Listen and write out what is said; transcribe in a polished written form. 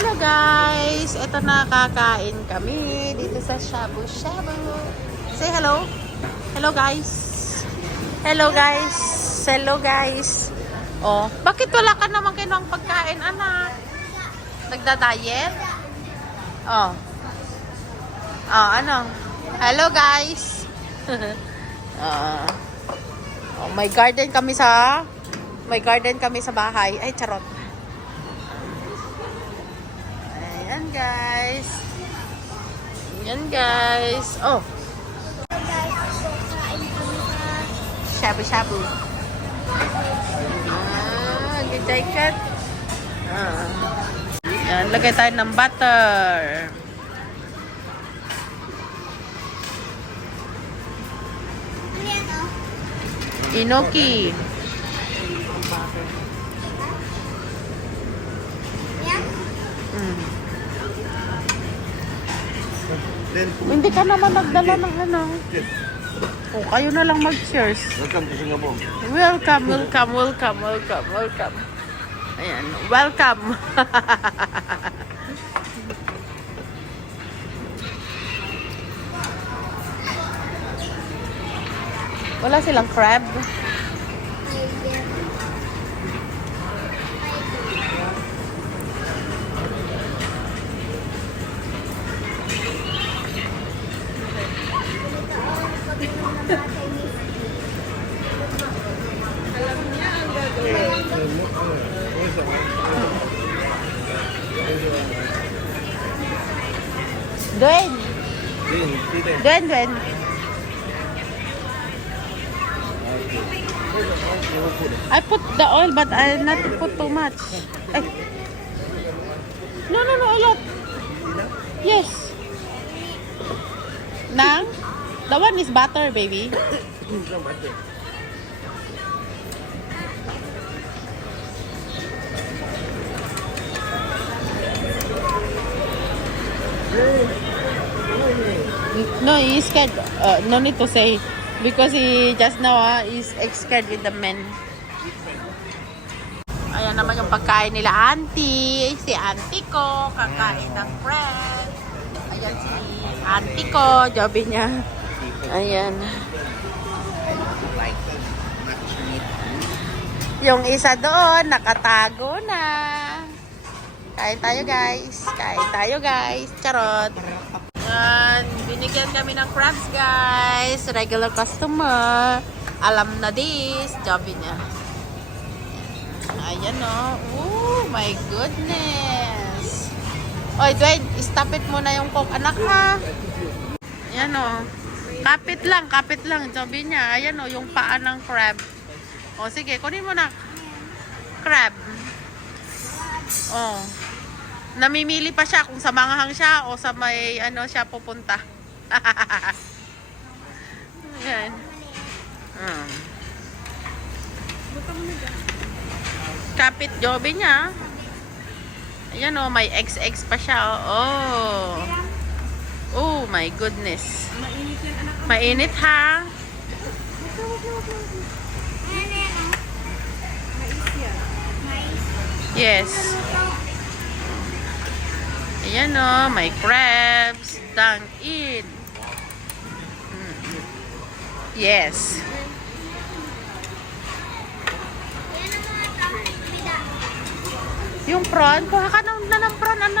Hello guys! Ito na, kakain kami dito sa Shabu Shabu. Say hello. Hello guys. Hello guys. Hello guys. Oh, bakit wala ka naman kinuhang pagkain, anak? Nagda-diet? Oh. Oh, ano? Hello guys. Oh, may garden kami sa bahay. Ay, charot. Ayan guys. Ayan guys. Oh. Shabu shabu. Good jacket. Ayan, lagay tayo ng butter. Inoki. Hindi ka naman nagdala ng ano. Oh, kayo na lang mag-cheers. Welcome to Singapore. Welcome, welcome, welcome, welcome, welcome. Ayan, welcome. Wala silang crab. Duen. I put the oil but I not put too much. Ay. No, a lot. Yes. Nang? The one is butter, baby. No, he's scared. No need to say. Because he just now is scared with the men. Ayan naman yung pagkain nila, auntie. Si auntie ko, kakain ng bread. Ayan si auntie ko, jobi niya. Ayan. Yung isa doon, nakatago na. Kain tayo guys. Charot. Ayan, binigyan kami ng crabs guys. Regular customer. Alam na this. Jobi niya. Ayan o. Oh my goodness. Oy, Dwayne, stop it muna yung coke. Anak ha. Ayan o. Kapit lang. Jobi niya. Ayan o, yung paa ng crab. O sige, kunin mo na. Crab. O. Namimili pa siya kung sa manghang siya o sa may ano siya pupunta. Ayan. Kapit jobi niya. Ayan o, may XX pa siya. Oh my goodness. Mainit ha. Yes. Ayan o, may crabs. Dang in. Yes. Yung prawn, kuha ka na ng prawn, anak.